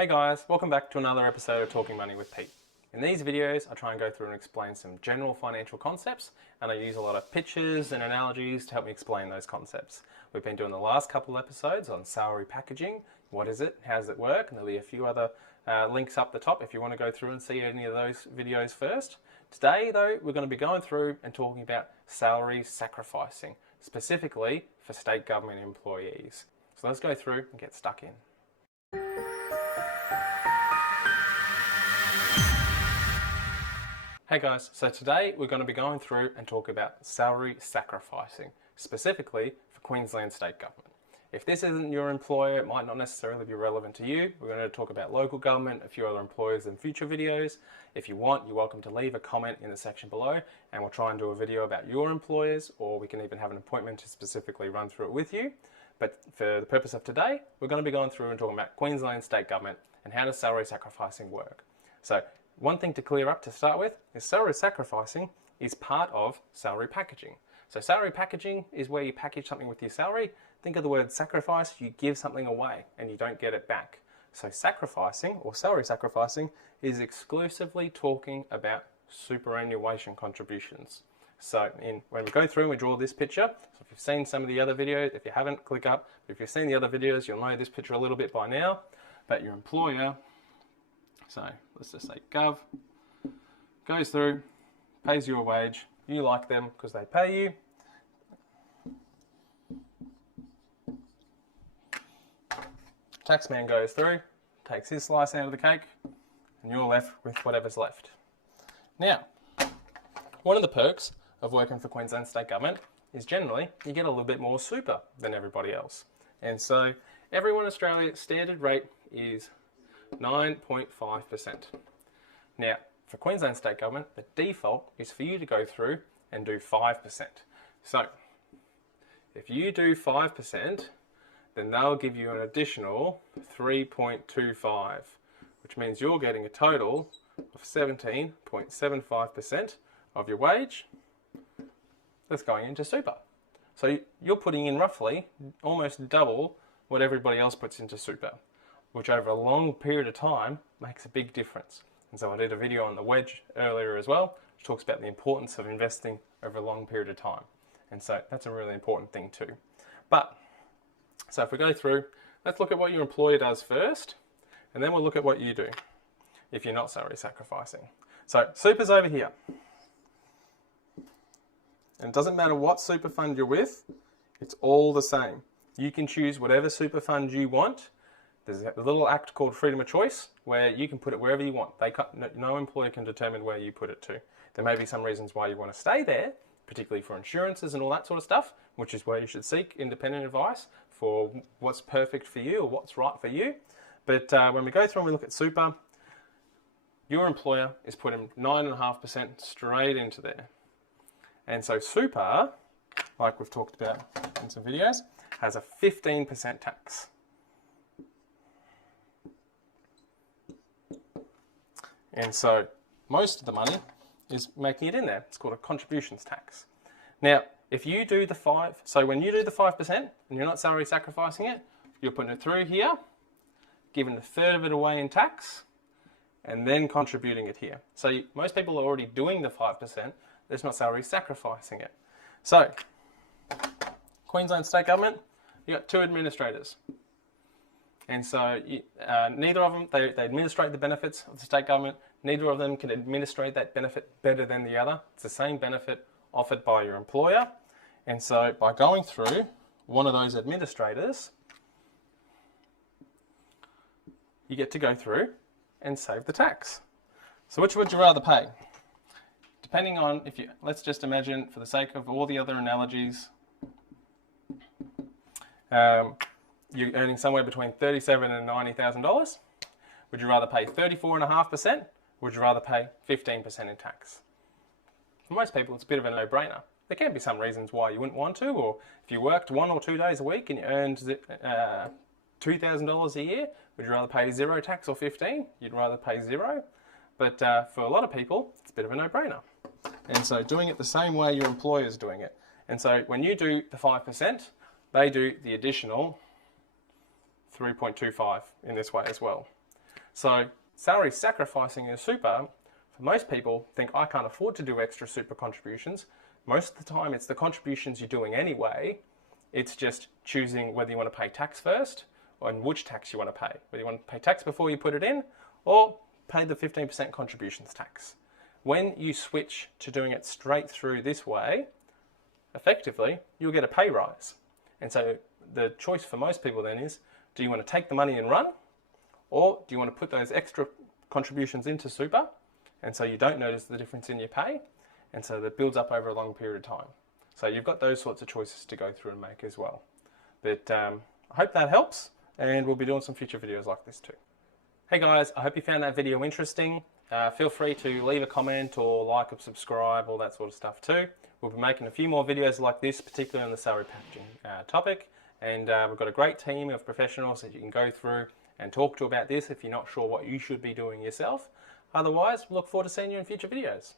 Hey guys, welcome back to another episode of Talking Money with Pete. In these videos, I try and go through and explain some general financial concepts, and I use a lot of pictures and analogies to help me explain those concepts. We've been doing the last couple of episodes on salary packaging. What is it? How does it work? And there'll be a few other links up the top if you want to go through and see any of those videos first. Today, though, we're going to be going through and talking about salary sacrificing, specifically for state government employees. So let's go through and get stuck in. Hey guys, so today we're going to be going through and talk about salary sacrificing, specifically for Queensland State Government. If this isn't your employer, it might not necessarily be relevant to you. We're going to talk about local government, a few other employers in future videos. If you want, you're welcome to leave a comment in the section below and we'll try and do a video about your employers, or we can even have an appointment to specifically run through it with you. But for the purpose of today, we're going to be going through and talking about Queensland State Government and how does salary sacrificing work. So one thing to clear up to start with is salary sacrificing is part of salary packaging. So salary packaging is where you package something with your salary. Think of the word sacrifice, you give something away and you don't get it back. So sacrificing or salary sacrificing is exclusively talking about superannuation contributions. So when we go through and we draw this picture, so if you've seen some of the other videos, if you haven't, click up. If you've seen the other videos, you'll know this picture a little bit by now, but your employer, so let's just say Gov, goes through, pays you a wage, you like them because they pay you. Taxman goes through, takes his slice out of the cake, and you're left with whatever's left. Now, one of the perks of working for Queensland State Government is generally you get a little bit more super than everybody else. And so everyone in Australia, standard rate is 9.5%. Now, for Queensland State Government, the default is for you to go through and do 5%. So, if you do 5%, then they'll give you an additional 3.25, which means you're getting a total of 17.75% of your wage that's going into super. So you're putting in roughly almost double what everybody else puts into super, which over a long period of time makes a big difference. And so I did a video on the wedge earlier as well, which talks about the importance of investing over a long period of time. And so that's a really important thing too. So if we go through, let's look at what your employer does first, and then we'll look at what you do if you're not salary sacrificing. So super's over here. And it doesn't matter what super fund you're with, it's all the same. You can choose whatever super fund you want. There's a little act called freedom of choice where you can put it wherever you want. No employer can determine where you put it to. There may be some reasons why you want to stay there, particularly for insurances and all that sort of stuff, which is where you should seek independent advice for what's perfect for you or what's right for you. But when we go through and we look at super, your employer is putting 9.5% straight into there. And so super, like we've talked about in some videos, has a 15% tax. And so most of the money is making it in there. It's called a contributions tax. Now, if you do the so when you do the 5% and you're not salary sacrificing it, you're putting it through here, giving a third of it away in tax, and then contributing it here. So most people are already doing the 5%, they're just not salary sacrificing it. So, Queensland State Government, you got two administrators. And so neither of them, they administrate the benefits of the state government. Neither of them can administrate that benefit better than the other. It's the same benefit offered by your employer. And so by going through one of those administrators, you get to go through and save the tax. So which would you rather pay? Depending on let's just imagine for the sake of all the other analogies, you're earning somewhere between $37,000 and $90,000. Would you rather pay 34.5%? Would you rather pay 15% in tax? For most people, it's a bit of a no-brainer. There can be some reasons why you wouldn't want to, or if you worked 1 or 2 days a week and you earned $2,000 a year, would you rather pay 0 tax or 15? You'd rather pay 0. But for a lot of people, it's a bit of a no-brainer. And so doing it the same way your employer's doing it. And so when you do the 5%, they do the additional 3.25 in this way as well. So salary sacrificing in super, for most people, think I can't afford to do extra super contributions. Most of the time it's the contributions you're doing anyway. It's just choosing whether you want to pay tax first or in which tax you want to pay. Whether you want to pay tax before you put it in or pay the 15% contributions tax. When you switch to doing it straight through this way, effectively, you'll get a pay rise. And so the choice for most people then is, do you want to take the money and run? Or do you want to put those extra contributions into super? And so you don't notice the difference in your pay. And so that builds up over a long period of time. So you've got those sorts of choices to go through and make as well. But I hope that helps. And we'll be doing some future videos like this too. Hey guys, I hope you found that video interesting. Feel free to leave a comment or like or subscribe, all that sort of stuff too. We'll be making a few more videos like this, particularly on the salary packaging topic. And we've got a great team of professionals that you can go through and talk to about this if you're not sure what you should be doing yourself. Otherwise, we look forward to seeing you in future videos.